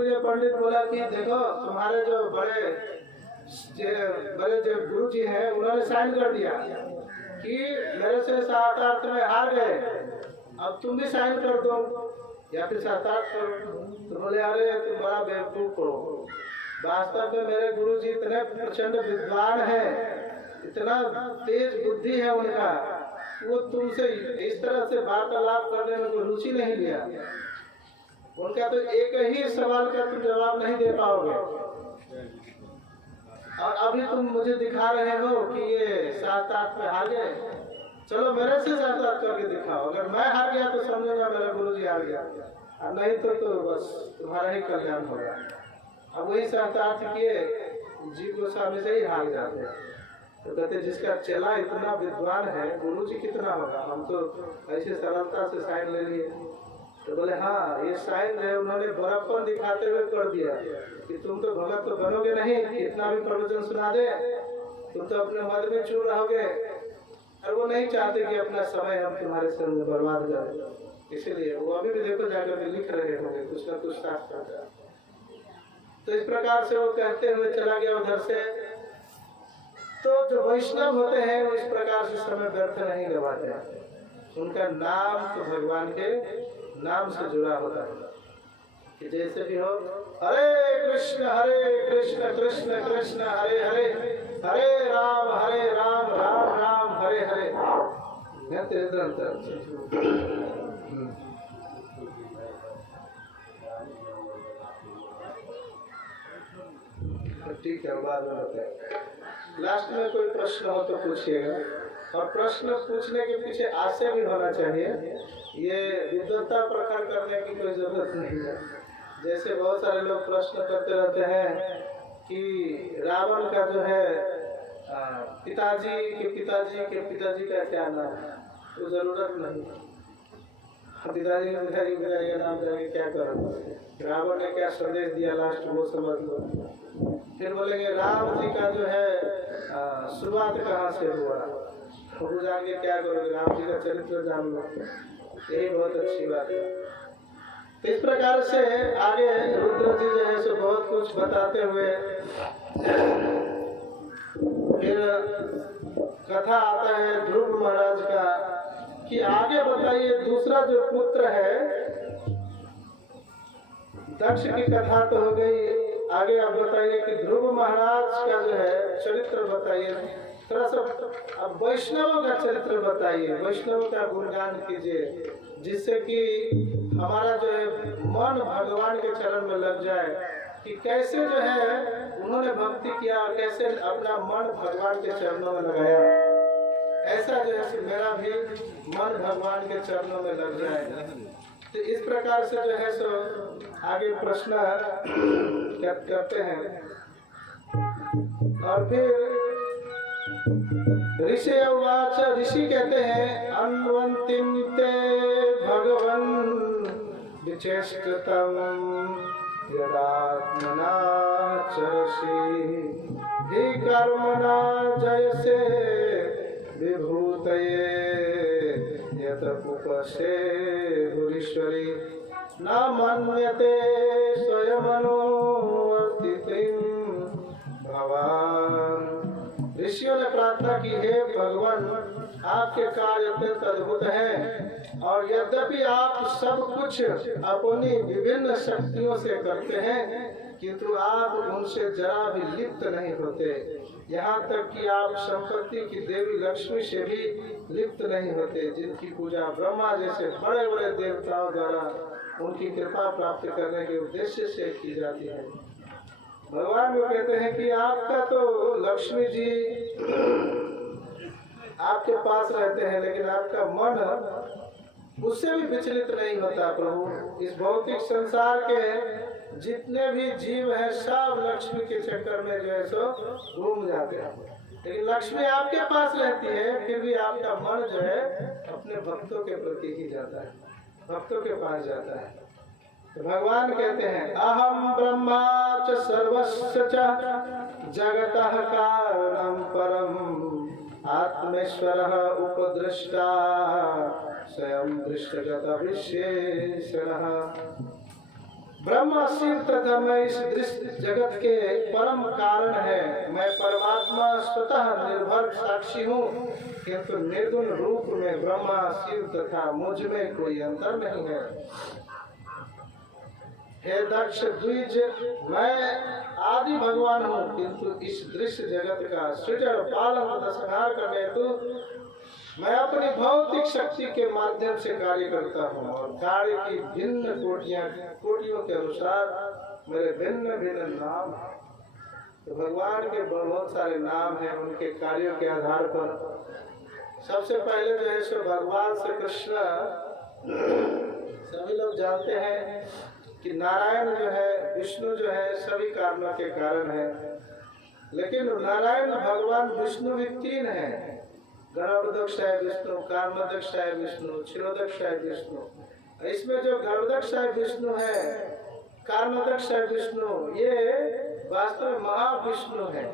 पूज्य पंडित बोला कि देखो तुम्हारे जो बड़े जो गुरु जी हैं उन्होंने साइन कर दिया कि मेरे से शास्त्रार्थ में हार गए, अब तुम भी साइन कर दो या फिर शास्त्रार्थ करो। तो बोले अरे तुम बड़ा बेवकूफ हो, वास्तव में मेरे गुरु जी इतने प्रचंड विद्वान हैं, इतना तेज बुद्धि है उनका, वो तुमसे इस तरह से वार्तालाप करने में कोई रुचि नहीं लिया। उनका तो एक ही सवाल का तुम जवाब नहीं दे पाओगे, और अभी तुम मुझे दिखा रहे हो कि ये शास्त्रार्थ में हार गए। चलो मेरे से शास्त्रार्थ करके दिखाओ, अगर मैं हार गया तो समझूंगा मेरा गुरु जी हार गया, और नहीं तो बस तुम्हारा ही कल्याण होगा। अब वही शास्त्रार्थ किए, जीव गोस्वामी से ही हार जाते हैं। तो कहते जिसका चेला इतना विद्वान है, गुरु जी कितना होगा, हम तो ऐसे सरलता से साइन ले लिए। तो बोले हाँ, ये साइन है उन्होंने बड़प्पन दिखाते हुए कर दिया कि तुम तो भगत तो बनोगे नहीं, इतना भी प्रवचन सुना दे तुम तो अपने मत में चूर रहोगे, और वो नहीं चाहते कि अपना समय हम तुम्हारे सर में बर्बाद करें। इसीलिए वो अभी भी देखो जाकर लिख रहे होंगे कुछ न कुछ शास्त्र। तो इस प्रकार से वो कहते हुए चला गया उधर से। तो जो वैष्णव होते हैं वो इस प्रकार से समय व्यर्थ नहीं गवाते, उनका नाम तो भगवान के नाम से जुड़ा होता है कि जैसे भी हो, हरे कृष्ण कृष्ण कृष्ण हरे हरे, हरे राम राम राम हरे हरे। ठीक है, बाद में बताएं। लास्ट में कोई प्रश्न हो तो पूछिएगा, और प्रश्न पूछने के पीछे आशय भी होना चाहिए। ये विद्वत्ता प्रखर करने की कोई जरूरत नहीं है। जैसे बहुत सारे लोग प्रश्न करते रहते हैं कि रावण का जो है पिताजी का क्या नाम है, तो जरूरत नहीं। पिताजी का नाम जाने क्या करोगे, रावण ने क्या संदेश दिया लास्ट वो समझ लो। फिर बोलेंगे राम जी का जो है शुरुआत कहाँ से हुआ, वो जान के क्या करोगे, राम जी का चरित्र जान लो, यही बहुत अच्छी बात है। इस प्रकार से आगे रुद्र जी जो है सो बहुत कुछ बताते हुए फिर कथा आता है ध्रुव महाराज का कि आगे बताइए दूसरा जो पुत्र है, दक्ष की कथा तो हो गई, आगे आप बताइए कि ध्रुव महाराज का जो है चरित्र बताइए, थोड़ा सा अब वैष्णवों का चरित्र बताइए, वैष्णवों का गुणगान कीजिए, जिससे कि हमारा जो है मन भगवान के चरण में लग जाए कि कैसे जो है उन्होंने भक्ति किया और कैसे अपना मन भगवान के चरणों में लगाया। ऐसा जो है मेरा भी मन भगवान के चरणों में लग जाए। तो इस प्रकार से जो है सो आगे प्रश्न करते हैं। और फिर ऋषि उवाच, ऋषि कहते हैं अन्वन्तिं ते भगवन् विचेष्टतम् यदात्मना चरसि हि कर्मणा जयसे विभूतये यत उपसे गुरीश्वरी न मन्यते स्वयमनुवर्तितिं भवान्। ऋषियों ने प्रार्थना की, हे भगवान आपके कार्य अत्यंत अद्भुत हैं, और यद्यपि आप सब कुछ अपनी विभिन्न शक्तियों से करते हैं, किंतु आप उनसे जरा भी लिप्त नहीं होते। यहाँ तक कि आप संपत्ति की देवी लक्ष्मी से भी लिप्त नहीं होते, जिनकी पूजा ब्रह्मा जैसे बड़े बड़े देवताओं द्वारा उनकी कृपा प्राप्त करने के उद्देश्य से की जाती है। भगवान वो कहते हैं कि आपका तो लक्ष्मी जी आपके पास रहते हैं, लेकिन आपका मन उससे भी विचलित नहीं होता। प्रभु इस भौतिक संसार के जितने भी जीव हैं सब लक्ष्मी के चक्कर में जो है सो घूम जाते हैं, लेकिन लक्ष्मी आपके पास रहती है, फिर भी आपका मन जो है अपने भक्तों के प्रति ही जाता है, भक्तों के पास जाता है। तो भगवान कहते हैं अहम ब्रह्मा च सर्वस्य च जगतः कारणं परम आत्मेश्वरः उपदृष्टा स्वयं दृष्टगत विशेषणः। ब्रह्म शिव तथा मैं इस दृश्य जगत के परम कारण है। मैं परमात्मा स्वतः निर्भर साक्षी हूँ, किंतु निर्गुण रूप में ब्रह्मा शिव तथा मुझ में कोई अंतर नहीं है। हे दक्ष द्विज, मैं आदि भगवान हूँ, किंतु इस दृश्य जगत का सृजन पालन तथा संहार करने हेतु मैं अपनी भौतिक शक्ति के माध्यम से कार्य करता हूँ और कार्य की भिन्न कोटियों के अनुसार मेरे भिन्न भिन्न नाम हैं। तो भगवान के बहुत सारे नाम हैं, उनके कार्यों के आधार पर। सबसे पहले जो है सो भगवान श्री कृष्ण, सभी लोग जानते हैं कि नारायण जो है, विष्णु जो है, सभी कारणों के कारण है। लेकिन नारायण भगवान विष्णु भी तीन है, गर्भदक्षाय विष्णु, कारणदक्षाय विष्णु, क्षीरोदक्षाय विष्णु। इसमें जो गर्भदक्षाय विष्णु है, कारणदक्षाय विष्णु, ये वास्तव में महाविष्णु है,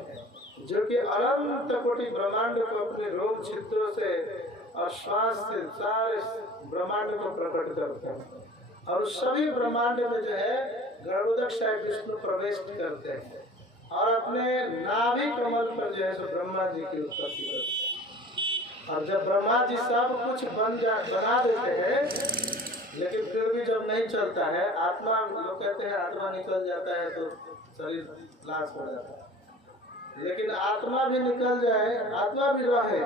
जो कि अनंत कोटि ब्रह्मांड को अपने रोम छिद्रों से और श्वास से सारे ब्रह्मांड को प्रकट करते हैं। और सभी ब्रह्मांड में जो है गर्भदक्षाय विष्णु प्रवेश करते हैं और अपने नाभि कमल पर जो है सो ब्रह्मा जी की उत्पत्ति करते हैं। और जब ब्रह्मा जी सब कुछ बना देते हैं, लेकिन फिर भी जब नहीं चलता है, आत्मा, लोग कहते हैं आत्मा निकल जाता है तो शरीर नाश हो जाता है। लेकिन आत्मा भी निकल जाए, आत्मा भी रहे,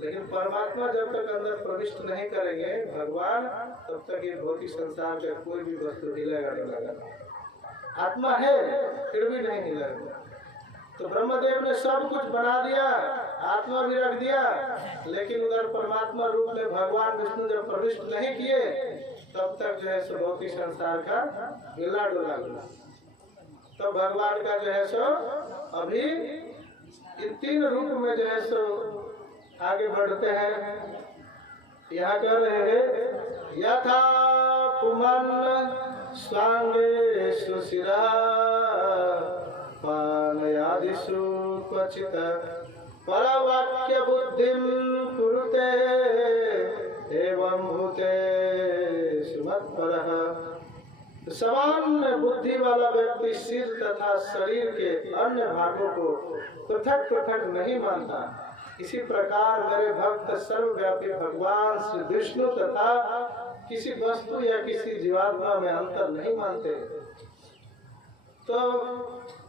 लेकिन परमात्मा जब तक अंदर प्रविष्ट नहीं करेंगे भगवान, तब तक ये भौतिक संसार का कोई भी वस्तु हिलेगा नहीं लगेगा। आत्मा है फिर भी नहीं हिलेगा। तो ब्रह्मदेव ने सब कुछ बना दिया, आत्मा भी रख दिया, लेकिन उधर परमात्मा रूप में भगवान विष्णु जब प्रविष्ट नहीं किए, तब तक जो है सो भौतिक संसार का हिला डुला हुआ। तो भगवान का जो है सो अभी इन तीन रूप में जो है सो आगे बढ़ते हैं। यहाँ कर रहे हैं, यथा पुमन् स्वांगे सुशिरा पानयादिषु क्वचित् परवाक्य बुद्धिं कुरुते एवं भूतेषु मत्परः। सामान्य बुद्धि वाला व्यक्ति सिर तथा शरीर के अन्य भागों को पृथक पृथक नहीं मानता। इसी प्रकार मेरे भक्त सर्वव्यापी भगवान श्री विष्णु तथा किसी वस्तु या किसी जीवात्मा में अंतर नहीं मानते। तो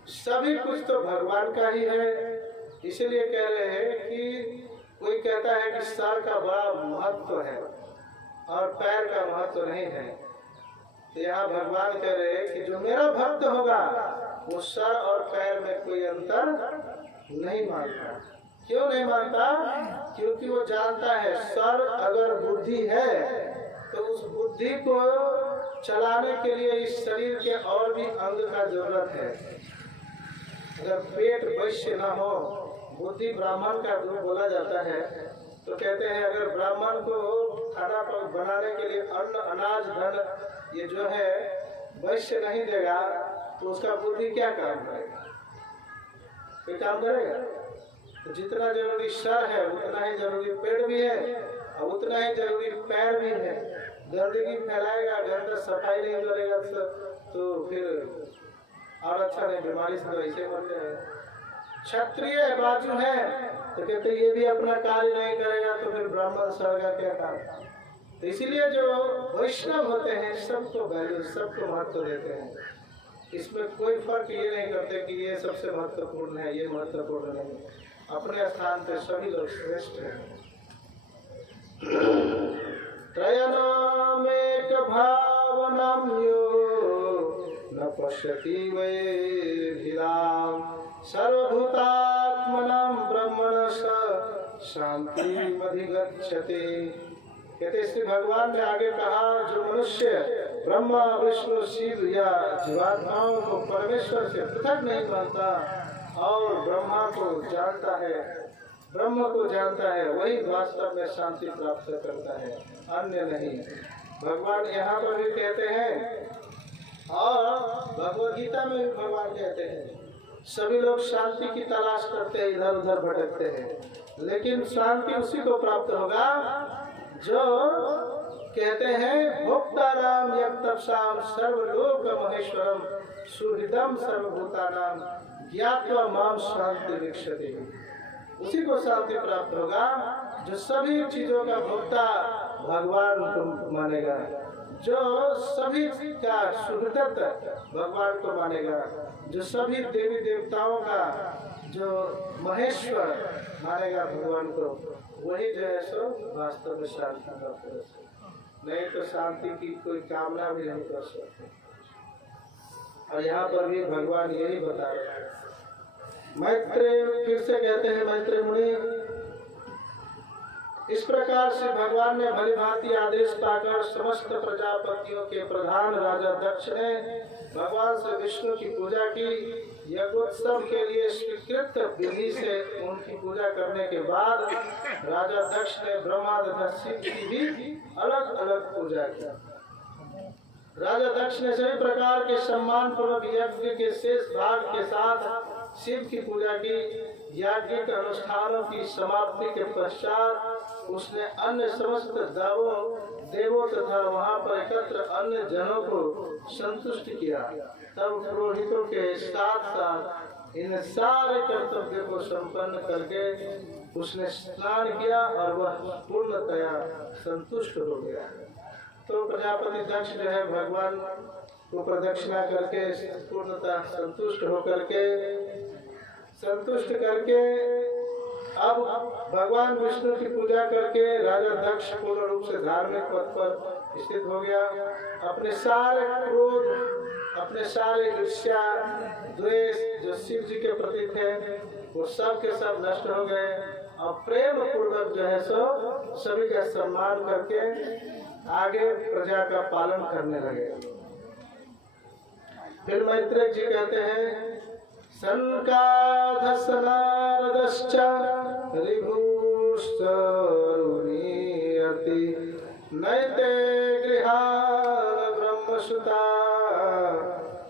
सभी कुछ तो भगवान का ही है। इसलिए कह रहे हैं कि कोई कहता है कि सर का बड़ा महत्व है और पैर का महत्व नहीं है। तो यहाँ भगवान कह रहे हैं कि जो मेरा भक्त होगा वो सर और पैर में कोई अंतर नहीं मानता। क्यों नहीं मानता? क्योंकि वो जानता है सर अगर बुद्धि है तो उस बुद्धि को चलाने के लिए इस शरीर के और भी अंग का जरूरत है। अगर पेट वैश्य न हो, बुद्धि ब्राह्मण का जो बोला जाता है, तो कहते हैं अगर ब्राह्मण को खाना बनाने के लिए अन्न, अनाज, धन ये जो है वैश्य नहीं देगा तो उसका बुद्धि क्या काम करेगा? कोई काम करेगा? तो जितना जरूरी सर है उतना ही जरूरी पेट भी है और उतना ही जरूरी पैर भी है। गंदगी फैलाएगा, घर का सफाई नहीं करेगा तो फिर और अच्छा नहीं, बीमारी से वैसे मर जाएगा। क्षत्रिय बाजू है तो कहते ये भी अपना कार्य नहीं करेगा तो फिर ब्राह्मण सर का क्या काम? तो इसीलिए जो वैष्णव होते हैं सबको वैल्यू, सबको महत्व देते हैं। इसमें कोई फर्क ये नहीं करते कि ये सबसे महत्वपूर्ण है, ये महत्वपूर्ण नहीं। अपने स्थान पे सभी लोग श्रेष्ठ हैं। त्रयनामेक भावनाम यो न पश्यति वैभिराम सर्वभूतात्मनां ब्रह्मणः शान्तिमधिगच्छति। कहते श्री भगवान ने आगे कहा, जो मनुष्य ब्रह्मा, विष्णु, शिव या जीवात्माओं को परमेश्वर से पृथक नहीं मानता और ब्रह्मा को जानता है, ब्रह्म को जानता है, वही वास्तव में शांति प्राप्त करता है, अन्य नहीं। भगवान यहाँ पर भी कहते हैं और भगवद गीता में भी भगवान कहते हैं, सभी लोग शांति की तलाश करते हैं, इधर उधर भटकते हैं, लेकिन शांति उसी को प्राप्त होगा जो कहते हैं भोक्तानाम यत्तपसाम सर्वलोक महेश्वरम सुहृदम सर्वभूतानाम ज्ञात्वा माम शांति विक्षते। उसी को शांति प्राप्त होगा जो सभी चीजों का भोक्ता भगवान को मानेगा, जो सभी का सुहृदत भगवान को मानेगा, जो सभी देवी देवताओं का जो महेश्वर मानेगा भगवान को, वही जो है सो वास्तव में शांति प्राप्त कर सकता। नहीं तो शांति की कोई कामना भी नहीं कर सकते। और यहाँ पर भी भगवान यही बता रहे हैं। मैत्रेय फिर से कहते हैं, मैत्रेय मुनि, इस प्रकार से भगवान ने भली भांति आदेश पाकर समस्त प्रजापतियों के प्रधान राजा दक्ष ने भगवान श्री विष्णु की पूजा की। यज्ञोत्सव के लिए स्वीकृत विधि से उनकी पूजा करने के बाद राजा दक्ष ने ब्रह्मा तथा शिव की भी अलग अलग पूजा की। राजा दक्ष ने सभी प्रकार के सम्मान पूर्वक यज्ञ के शेष भाग के साथ शिव की पूजा की। याज्ञिक अनुष्ठानों की समाप्ति के पश्चात उसने अन्य समस्त देवों तथा वहां पर एकत्र अन्य जनों को संतुष्ट किया। तब पुरोहितों के साथ साथ इन सारे कर्तव्यों को संपन्न करके उसने स्नान किया और वह पूर्णतया संतुष्ट हो गया। तो प्रजापति दक्ष जो है भगवान को प्रदक्षिणा करके पूर्णतः संतुष्ट करके अब भगवान विष्णु की पूजा करके राजा दक्ष पूर्ण रूप से धार्मिक पद पर स्थित हो गया। अपने सारे क्रोध, अपने सारे ईर्ष्या द्वेष जो शिव जी के प्रति थे वो सब के सब नष्ट हो गए और प्रेम पूर्वक जो है सो सभी का सम्मान करके आगे प्रजा का पालन करने लगे। फिर मैत्रेय जी कहते हैं, सनकादश्च नारदश्च ऋभुश्च रुणीयति नैते गृहान् ब्रह्मसुता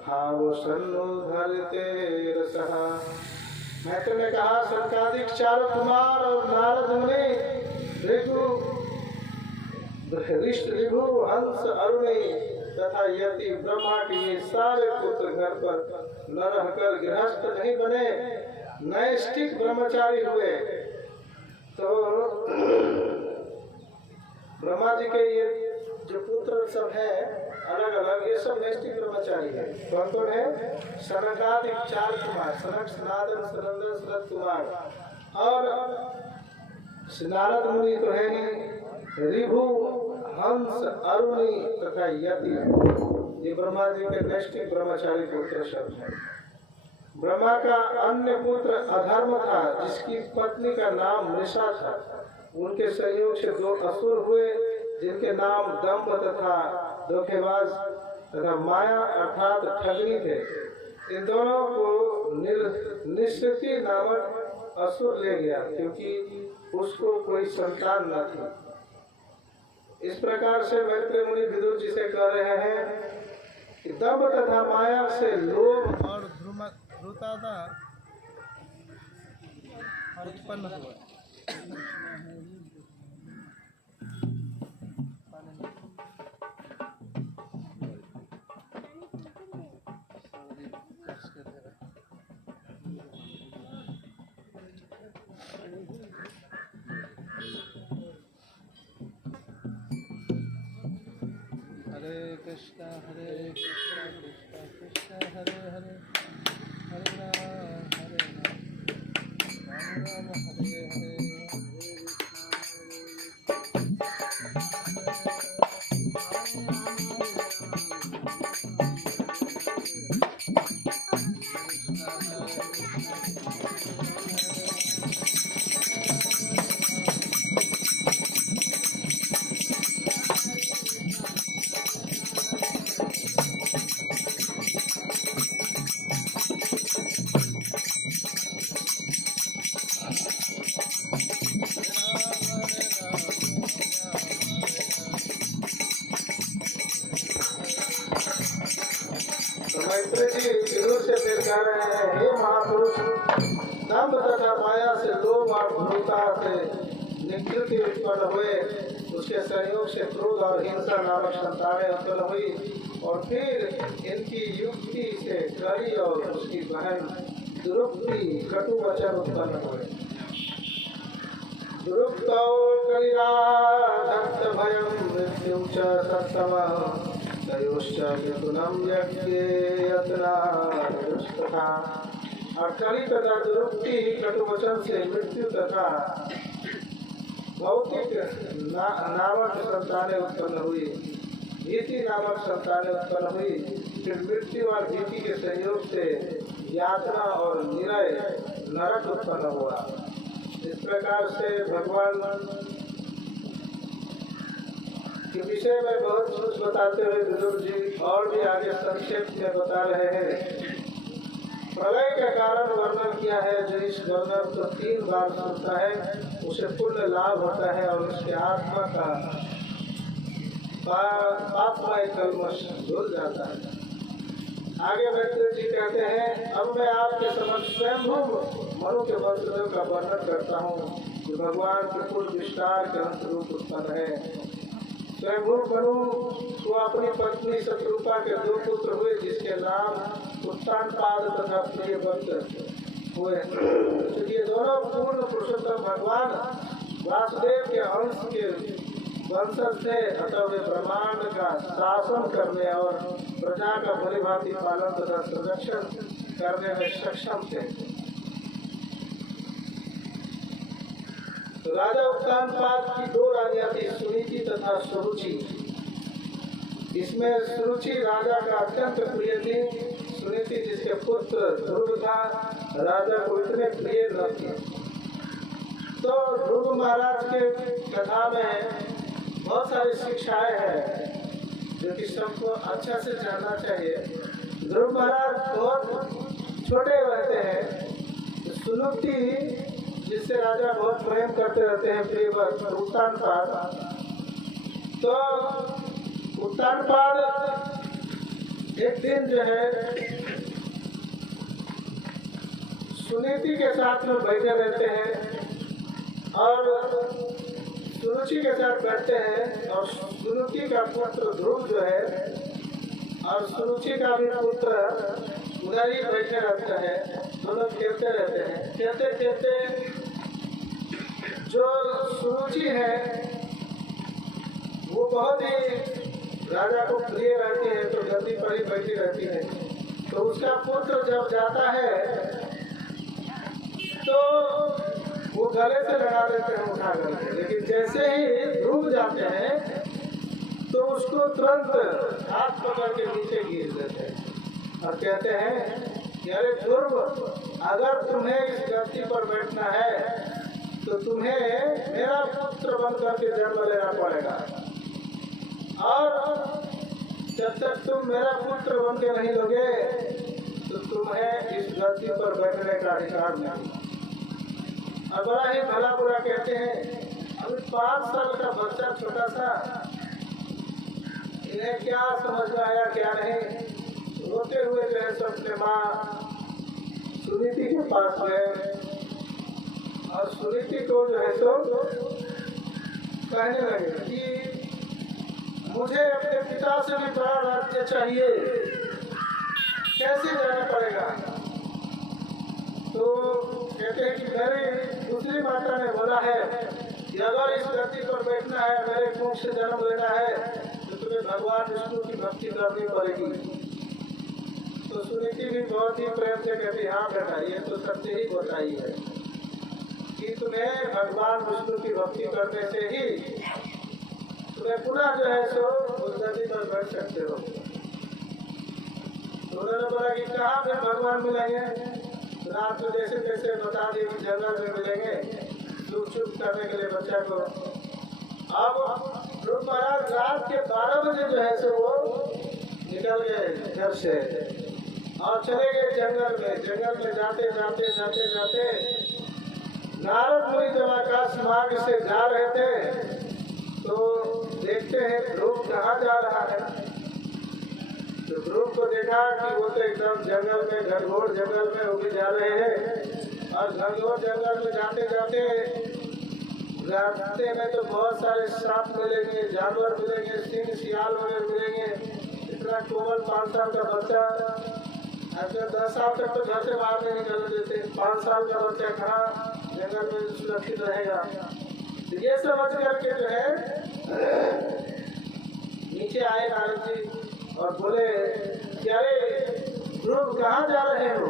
हावसन्नुधरते रसः। मैत्रेय ने कहा, सनकादिक चारों कुमार और नारद मुनि ऋभु हंस अरुणी तथा यति ब्रह्मा के ये सारे पुत्र घर पर न रहकर गृहस्थ नहीं बने, नैष्ठिक ब्रह्मचारी हुए। तो ब्रह्मा जी के ये जो पुत्र सब है अलग अलग, ये सब नैष्ठिक ब्रह्मचारी है। कौन कौन है? सनकादिक चार कुमार, सनक, सनातन, सनंदन, सनत कुमार। और नारद मुनि तो है नहीं, ऋभु हंस अरुणी तथा यति, ये ब्रह्मा जी के नैष्ठिक ब्रह्मचारी पुत्र सब है। ब्रह्मा का अन्य पुत्र अधर्म था जिसकी पत्नी का नाम मृषा था। उनके संयोग से दो असुर हुए जिनके नाम दंभ तथा धोखेबाज तथा माया अर्थात ठगनी थे। इन दोनों को निश्चिति नामक असुर ले गया क्योंकि उसको कोई संतान न थी। इस प्रकार से मैत्रेय मुनि विदुर जी से कह रहे हैं कि दंभ तथा माया से लोभ और ध्रुवता उत्पन्न हुआ। कृष्णा हरे कृष्णा कृष्णा कृष्णा हरे हरे हरे राम राम राम हरे हरे। उसके संयोग से क्रोध और हिंसा नामक संतानें उत्पन्न हुई, और फिर इनकी युक्ति से करी और उसकी बहन दुरुक्ति कटु वचन उत्पन्न हुए। दुरुक्तौ कलिराधत्त भयं मृत्युं च सत्तमः तयोश्च मिथुनं यज्ञे यत्नादुष्टता। और कली तथा दुरुक्ति कटु वचन से मृत्यु तथा भौतिक नामक संतानें उत्पन्न हुई, भीति नामक संतानें उत्पन्न हुई। फिर मृत्यु और भीति के संयोग से यातना और निरय नरक उत्पन्न हुआ। इस प्रकार से भगवान के विषय में बहुत कुछ बताते हुए विदुर जी और भी आगे संक्षेप में बता रहे हैं। प्रलय का कारण वर्णन किया है। जो इस वर्णन को 3 बार सुनता है उसे पुण्य लाभ होता है और उसके आत्मा का पापमय कल्मश धुल जाता है। आगे वैद्य जी कहते हैं, अब मैं आपके समक्ष स्वयं मनु के वंशों का वर्णन करता हूँ जो भगवान के कुल विस्तार के अंतरूप उत्पन्न है। स्वयंभू मनु को अपनी पत्नी शत्रुपा के 2 पुत्र हुए जिसके नाम उत्तानपाद तथा प्रियव्रत हुए। ये दोनों पूर्ण पुरुषोत्तम भगवान वासुदेव के अंश के वंशज थे, अतः वे ब्रह्मांड का शासन करने और प्रजा का भलीभांति पालन तथा संरक्षण करने में सक्षम थे। तो राजा उत्तानपाद की 2 रानियां थी, सुनीति तथा सुरुचि। इसमें सुरुचि राजा का अत्यंत प्रिय थी। सुनीति जिसके पुत्र ध्रुव था, राजा को इतने प्रिय न थे। तो ध्रुव महाराज के कथा में बहुत सारी शिक्षाएं हैं जो कि सबको अच्छा से जानना चाहिए। ध्रुव महाराज बहुत छोटे रहते हैं। सुनीति जिससे राजा बहुत प्रेम करते रहते हैं, प्रियव्रत उत्तानपाद। तो उत्तानपाद एक दिन जो है सुनीति के साथ में बैठे रहते हैं और सुरुचि के साथ बैठते हैं, और सुनीति का पुत्र ध्रुव जो है और सुरुचि का भी पुत्र उधर ही बैठे रहते हैं। दोनों खेलते रहते हैं। खेलते खेलते जो सुरुचि है वो बहुत ही राजा को प्रिय रहती है, तो गद्दी पर ही बैठी रहती है। तो उसका पुत्र जब जाता है तो वो गले से लगा देते हैं उठा करके, लेकिन जैसे ही ध्रुव जाते हैं तो उसको तुरंत हाथ पकड़ के नीचे गिर देते हैं और कहते हैं कि अरे ध्रुव, अगर तुम्हें इस गद्दी पर बैठना है तो तुम्हें मेरा पुत्र बन करके जन्म लेना पड़ेगा, और जब तक तुम मेरा पुत्र बन के नहीं लोगे तो तुम्हें इस गद्दी पर बैठने का अधिकार नहीं। और बड़ा ही भला बुरा कहते हैं। अभी 5 साल का बच्चा छोटा सा, इन्हें क्या समझ में आया क्या नहीं, रोते हुए जो है सो अपने माँ सुनीति के पास गए और सुनीति को जो है सो कहने लगे कि मुझे अपने पिता से भी बड़ा राज्य चाहिए, कैसे जाना पड़ेगा। तो कहते हैं कि मेरी दूसरी माता ने बोला है कि अगर इस गद्दी पर बैठना है, मेरे कुंभ से जन्म लेना है, तो तुम्हें भगवान विष्णु की भक्ति करनी पड़ेगी। तो सुनीति भी बहुत ही प्रेम से कहती, हाँ बेटा, ये तो सत्य ही बताई है कि तुम्हें भगवान विष्णु की भक्ति करने से ही तुम्हें पुनः जो है सो उस नदी पर बैठ सकते हो। तो उन्होंने बोला कि कहाँ पे भगवान मिलेंगे। रात में जैसे जैसे बता दी जंगल में मिलेंगे, चुप करने के लिए बच्चा को। अब ध्रुव महाराज रात के 12 बजे जो है सो वो निकल गए घर से और चले गए जंगल में। जंगल में जाते जाते जाते जाते नारद मुनि जब आकाश मार्ग से जा रहे थे तो देखते हैं ध्रुव कहाँ जा रहा है। तो ध्रुव को देखा कि वो तो एकदम जंगल में, घनघोर जंगल में वो भी जा रहे हैं। और घनघोर जंगल में जाते जाते रास्ते में तो बहुत सारे सांप मिलेंगे, जानवर मिलेंगे, सिंह सियाल वगैरह मिलेंगे। इतना कोमल 5 साल का बच्चा, अगर 10 साल तक तो घर से बाहर नहीं निकल देते, 5 साल का बच्चा कहाँ जंगल में सुरक्षित रहेगा। ये समझ करके जो है नीचे आए नारद जी और बोले कि अरे ध्रुव कहाँ जा रहे हो?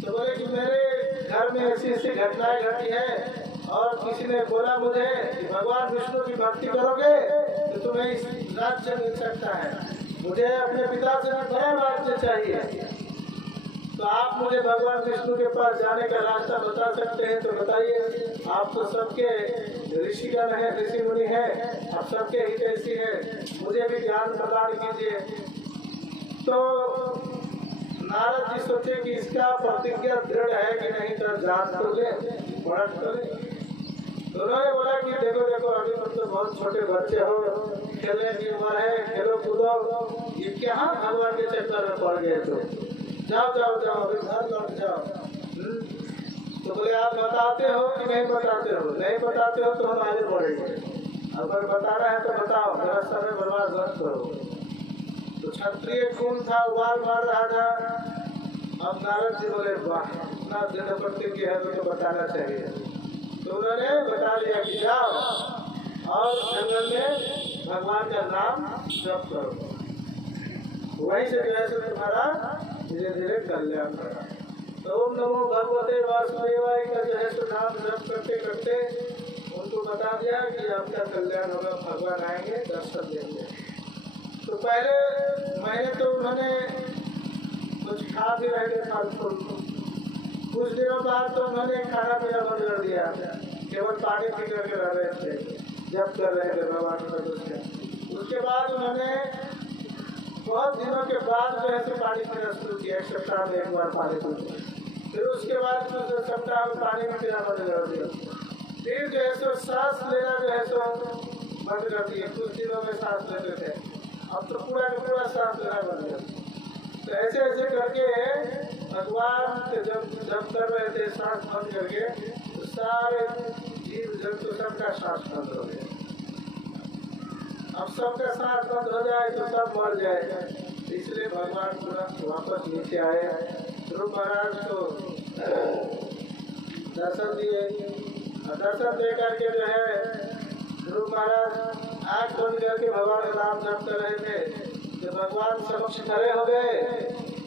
तो बोले कि मेरे घर में ऐसी ऐसी घटनाएं घटी है और किसी ने बोला मुझे कि भगवान विष्णु की भक्ति करोगे तो तुम्हें इस राज्य मिल सकता है। मुझे अपने पिता से भी बड़ा राज्य चाहिए, तो आप मुझे भगवान विष्णु के पास जाने का रास्ता बता सकते हैं तो बताइए। आप तो सबके ऋषिगण हैं, ऋषि मुनि हैं, आप सबके हितैषी हैं, मुझे भी ज्ञान प्रदान कीजिए। तो नारद जी सोचे कि इसका प्रतिज्ञा दृढ़ है कि नहीं, तो जान तो ले, पढ़ तो ले। तो उन्होंने बोला कि देखो देखो अभी तो बहुत छोटे बच्चे हो, खेलने की उम्र है, खेलो कूदो, ये क्या भगवान के चक्कर में पड़ गए? तो जाओ जाओ जाओ अभी घर लौट जाओ। तो बोले आप बताते हो कि नहीं बताते हो? नहीं बताते हो तो हम आगे बढ़ेंगे, अगर बताना है तो बताओ, मेरा समय बर्बाद मत करो। तो क्षत्रिय खून था, उबाल मार रहा था। अब नारद जी बोले वाह, इतना दृढ़ प्रतिज्ञा है तो बताना चाहिए। तो उन्होंने बता दिया कि जाओ और जंगल में भगवान का नाम जप करो, वहीं से जो है तुम्हारा धीरे धीरे कल्याण होगा। तो ओम नमो भगवते वासुदेवाय का जो है नाम जप करते करते उनको बता दिया कि आपका कल्याण होगा, भगवान आएंगे, दर्शन देंगे। तो पहले महीने तो उन्होंने कुछ खा भी रहे थे फल फूल, कुछ दिनों बाद तो उन्होंने खाना पीना बंद कर दिया, केवल पानी पी करके रह रहे थे, जब कर रहे थे भगवान का दूसरे। उसके बाद उन्होंने बहुत दिनों के बाद जो है सो पानी पीना शुरू किया, 1 सप्ताह में 1 बार पानी पीते। फिर उसके बाद दूसरे सप्ताह में पानी भी पीना बंद कर दिया। फिर जो है सो सांस लेना जो है सो बंद कर दिए, कुछ दिनों में सांस लेते थे, अब तो पूरा का पूरा सांस लेना बंद कर। तो ऐसे ऐसे करके भगवान के जब कर रहे थे सांस बंद करके, तो सारे जीव जंतु सबका सांस बंद हो गया। अब सबका सांस बंद हो जाए तो सब मर जाएगा, इसलिए भगवान तुरंत वापस नीचे आए। ध्रुव महाराज को दर्शन दिए, दर्शन दे करके जो है ध्रुव महाराज आँख बंद करके भगवान का नाम जप कर रहे थे। जब भगवान समक्ष खड़े हो गए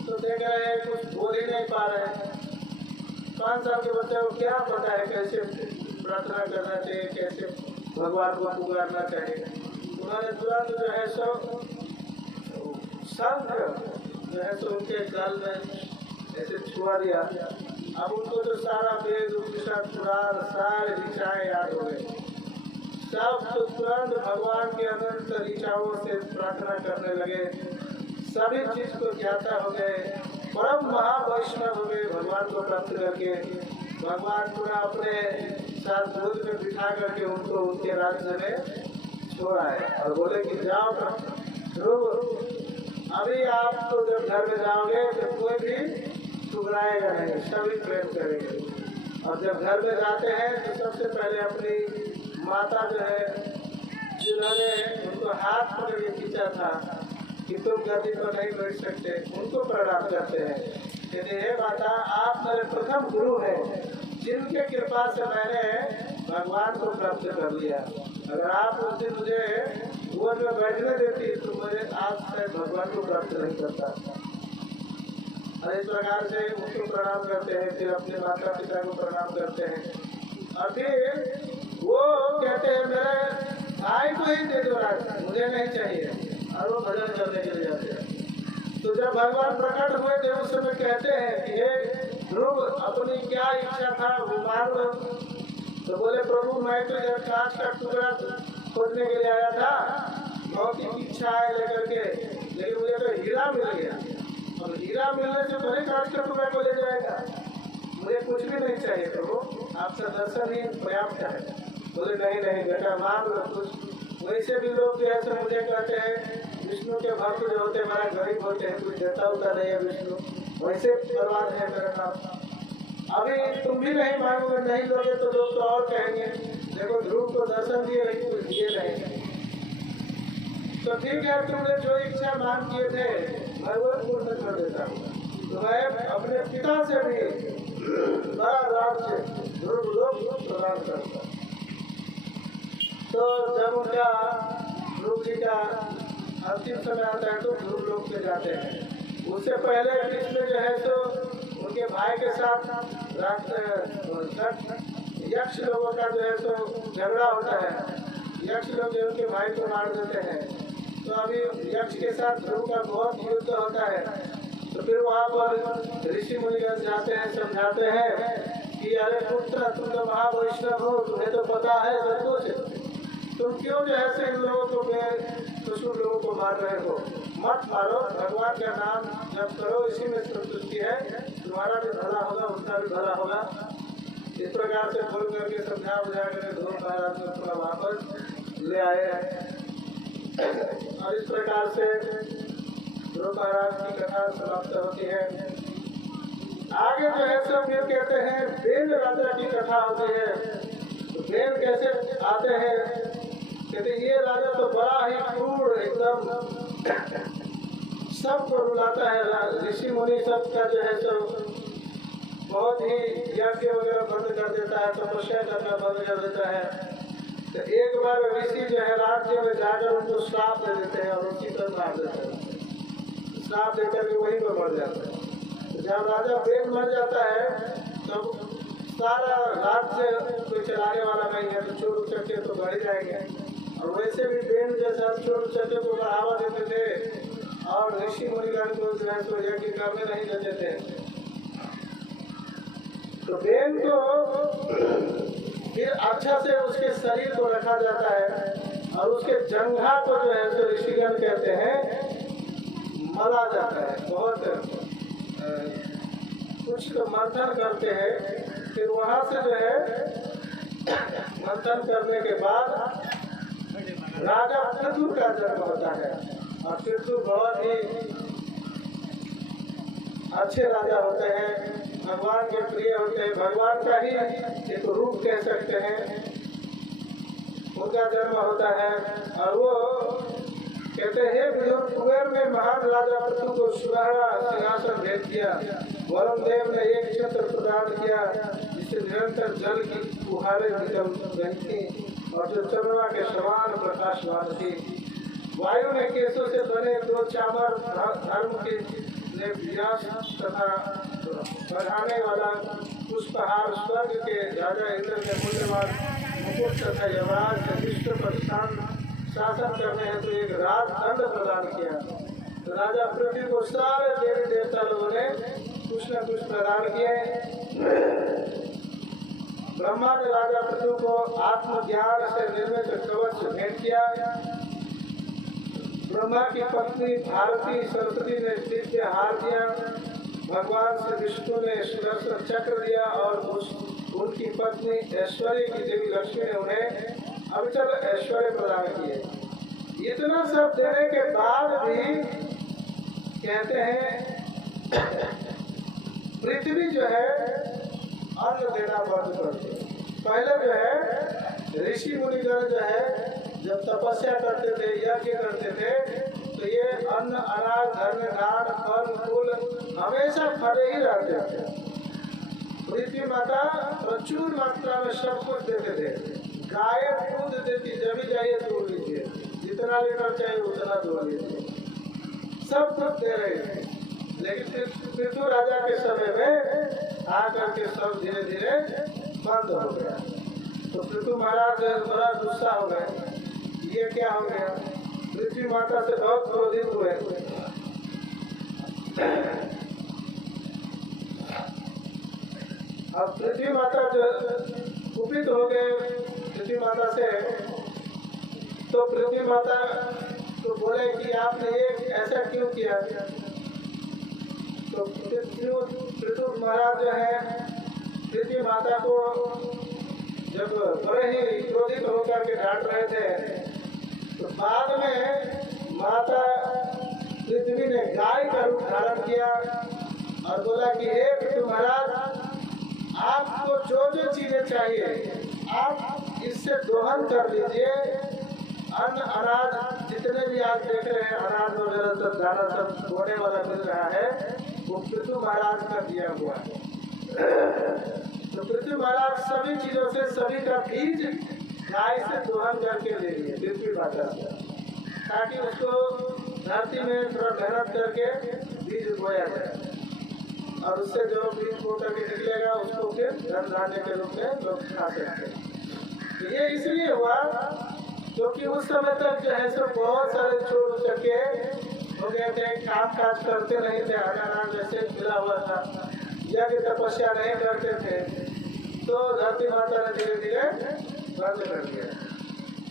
तो देख रहे हैं कुछ बोल ही नहीं पा रहे हैं। 5 साल के बच्चे को क्या पता है कैसे प्रार्थना करना चाहिए, कैसे भगवान को पुकारना चाहिए। उन्होंने तुरंत जो है सो शंख जो है सो उनके गाल में ऐसे छुआ दिया। अब उनको तो सारा वेद उपनिषद पुराण सारे ऋचाएं याद हो गए, सब तो तुरंत भगवान के अनंत ऋचाओं से प्रार्थना करने लगे, सभी चीज को ज्ञाता हो गए, परम महावैष्णव हो गए। भगवान को प्राप्त करके भगवान पूरा अपने साथ दूध में बिठा करके उनको उनके राज्य में छोड़ा है और बोले कि जाओ ध्रुव, अभी आप तो जब घर में जाओगे तो कोई भी ठुकराएगा नहीं, सभी प्रेम करेंगे। और जब घर में जाते हैं तो सबसे पहले अपनी माता जो है जिन्होंने उनको हाथ पकड़ के खींचा था कि तुम गद्दी पर नहीं बैठ सकते, उनको प्रणाम करते हैं। कहते हे माता, आप मेरे प्रथम गुरु हैं, जिनके कृपा से मैंने भगवान को प्राप्त कर लिया। अगर आप उस दिन मुझे गोद में बैठने देती तो मुझे आज से भगवान को प्राप्त नहीं करता। और इस प्रकार से उनको प्रणाम करते हैं, फिर अपने माता पिता को प्रणाम करते हैं। और फिर वो कहते हैं मेरे भाई को ही दे दो राज, मुझे नहीं चाहिए, और वो भजन करने के लिए जाते हैं। तो जब भगवान प्रकट हुए थे उस समय कहते हैं कि हे ध्रुव, अपनी क्या इच्छा था वो मान लो। तो बोले प्रभु, मैं तो इधर कांच का टुकड़ा खोजने के लिए आया था, भौतिक इच्छा है लेकर के, लेकिन मुझे तो हीरा मिल गया, और हीरा मिलने से बड़े कांच का टुकड़ा को ले जाएगा, मुझे कुछ भी नहीं चाहिए प्रभु, आपका दर्शन ही पर्याप्त है। बोले नहीं नहीं बेटा, मान लो कुछ। वैसे भी लोग जो है मुझे कहते हैं विष्णु के भक्त जो होते हैं बड़ा गरीब होते हैं, कुछ देता होता नहीं है विष्णु, वैसे बर्बाद है मेरा नाम। अभी तुम भी नहीं मांगोगे, नहीं लोगे तो लोग तो और कहेंगे देखो ध्रुव को दर्शन दिए लेकिन कुछ दिए नहीं। तो ठीक है, तुमने जो इच्छा मांग किए थे मैं वो पूर्ण कर देता हूँ। तो मैं अपने पिता से भी बड़ा राज्य ध्रुव लोक प्रदान करता हूँ। तो जब उनका ध्रुव जी का अंतिम समय आता है तो ध्रुव लोक पे जाते हैं। उससे पहले कृष्ण जो है तो उनके भाई के साथ यक्ष लोगों का जो है तो झगड़ा होता है। यक्ष लोग जो उनके भाई को मार देते हैं। तो अभी यक्ष के साथ ध्रुव का बहुत युद्ध होता है। तो फिर वहाँ पर ऋषि मुनिगण जाते हैं, समझाते हैं कि अरे पुत्र तुम तो महावैष्णव हो, तुम्हें तो पता है सब कुछ, तुम क्यों जो है इन लोगों को दुष्ट लोगों को मार रहे हो, मत मारो, भगवान का नाम जप करो, इसी में संतुष्टि है, तुम्हारा भी भला होगा उनका भी भला होगा। इस प्रकार से बोल करके समझा बुझा कर ध्रुव महाराज को थोड़ा वापस ले आए हैं। और इस प्रकार से ध्रुव महाराज की कथा समाप्त होती है। आगे जो है सब फिर कहते हैं बेल राजा की कथा होती है। तो बेल कैसे आते हैं, कहते ये राजा तो बड़ा ही क्रूर एकदम सबको रुलाता है। ऋषि मुनि सबका जो है सब बहुत ही यज्ञ वगैरह बंद कर देता है, तपस्या करना बंद कर देता है। तो एक बार ऋषि जो है राज्य में जाकर उनको श्राप दे देते हैं और उसी पर मार देते हैं। श्राप देकर के वहीं पर मर जाता है। तो जब राजा बेल मर जाता है तब सारा राज्य कोई चलाने वाला नहीं है, तो चोर उचक्के तो बढ़ जाएंगे। और वैसे भी बेल जैसा चोर उचक्के को बढ़ावा देते थे और ऋषि मुनिगण को जो है तो यज्ञ करने नहीं देते थे। तो बेल को फिर अच्छा से उसके शरीर को रखा जाता है और उसके जंघा को जो है तो ऋषिगण कहते हैं मला जाता है। बहुत कुछ तो मंथन करते हैं। फिर वहां से जो है मंथन करने के बाद राजा पृथु का जन्म होता है। और पृथु बहुत ही अच्छे राजा होते हैं, भगवान के प्रिय होते हैं, भगवान का ही एक रूप कह सकते हैं। उनका जन्म होता है और वो कहते हैं बुजुर्ग कुबेर ने महान राजा पृथु को सुनहरा सिंहासन भेंट किया। वरुण देव ने एक छत्र प्रदान किया जिससे निरंतर जल की फुहारें निकल रही थी और जो चंद्रमा के समान प्रकाशमान थी। वायु ने केसों से बने दो चामर धर्म के व्यास तथा बढ़ाने वाला पुष्पहार स्वर्ग के राजा इंद्र के मूल्यवान मुकुट तथा यमराज के विश्व पर शासन करने हेतु तो एक राजदंड प्रदान किया। तो राजा पृथ्वी को सारे देवी देवता लोगों ने कुछ न कुछ प्रदान किए। ब्रह्मा ने राजा पृथ्वी को आत्मज्ञान से निर्मित कवच भेंट किया। ब्रह्मा की पत्नी भारती सरस्वती ने दिव्य हार दिया। भगवान श्री विष्णु ने सुदर्शन चक्र दिया और उनकी पत्नी ऐश्वर्य की देवी लक्ष्मी ने उन्हें अविचल ऐश्वर्य प्रदान किए। इतना सब देने के बाद भी कहते हैं पृथ्वी जो है अन्न देना बंद कर दी। पहले जो है ऋषि मुनिगण जो है जब तपस्या करते थे, यज्ञ करते थे, तो ये अन्न अनाज धन दान फल फूल हमेशा खड़े ही रहते थे। पृथ्वी माता प्रचुर मात्रा में सब कुछ देते थे। गाय दूध देती, जब भी जाइए दूध लीजिए, जितना लेना चाहिए उतना दूध लीजिए, सब कुछ दे रहे थे। लेकिन पृथु राजा के समय में आकर के सब धीरे धीरे बंद हो गया। तो पृथु महाराज बड़ा गुस्सा हो गए, ये क्या हो गया। पृथ्वी माता से बहुत क्रोधित हुए। अब पृथ्वी माता जो कुपित हो गए पृथ्वी माता से, तो पृथ्वी माता तो बोले कि आपने एक ऐसा क्यों किया। तो पृथु महाराज जो है पृथ्वी माता को जब बड़े ही क्रोधित होकर के डांट रहे थे, तो बाद में माता पृथ्वी ने गाय का रूप धारण किया और बोला कि हे पृथ्वी महाराज, आपको जो जो चीजें चाहिए आप इससे दोहन कर लीजिए। अन्न अनाज जितने भी आप देख रहे हैं अनाज वगैरह सब दाना सब बोने वाला मिल रहा है वो पृथ्वी महाराज का दिया हुआ है। तो पृथ्वी महाराज सभी चीजों से सभी का बीज गाय से दोहन करके ले लिए पृथ्वी माता से, ताकि उसको धरती में थोड़ा मेहनत करके बीज बोया जाए और उससे जो बीज बो करके निकलेगा उसको फिर धन धान्य के रूप में लोग खा सकते हैं। तो ये इसलिए हुआ क्योंकि उस समय तक जो है सो बहुत सारे छोड़ करके हो गए थे, काम काज करते नहीं थे, अनाज जैसे मिला हुआ था, यज्ञ तपस्या नहीं करते थे, तो धरती माता ने धीरे धीरे बंद कर दिया।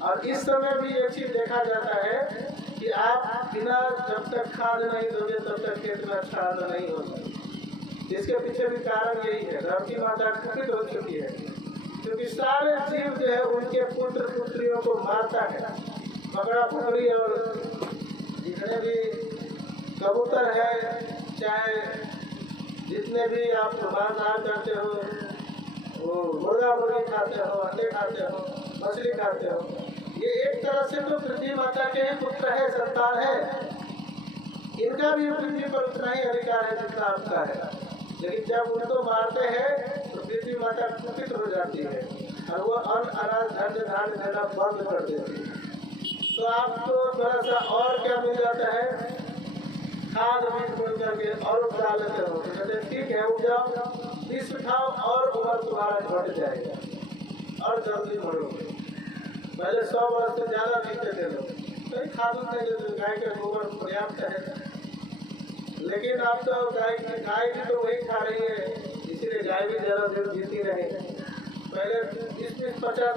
और इस समय भी एक चीज देखा जाता है कि आप बिना जब तक खाद नहीं दोगे तब तक खेत में अच्छा अन्न नहीं होगा। इसके पीछे भी कारण यही है, धरती माता कुपित हो चुकी है क्योंकि सारे जीव जो है उनके पुत्र पुत्रियों को मारता है। बकरा बकरी और जितने भी कबूतर है, चाहे जितने भी आप मांसाहार करते हो, वो मुर्गा मुर्गी खाते हो, अंडे खाते हो, मछली खाते हो, ये एक तरह से तो पृथ्वी माता के ही पुत्र है, संतान है। इनका भी पृथ्वी पर उतना ही अधिकार है जितना आपका है। लेकिन जब उनको मारते हैं तो पृथ्वी माता कुपित हो जाती है और वो अन्न अनाज धन्य धान्य देना बंद कर देती है। तो आपको थोड़ा सा और क्या मिल जाता है, खाद बीज बोल करके और उपजा लेते हो, तो कहते ठीक है उपजाओ, बीज उठाओ और उम्र तुम्हारा घट जाएगा और जल्दी मरोगे। पहले 100 वर्ष से ज्यादा जीते थे लोग, कई खादों से जो गाय का गोबर पर्याप्त है, लेकिन आप तो गाय भी तो वही खा रही है, इसीलिए गाय भी ज्यादा देर जीती रहे। पहले 20-50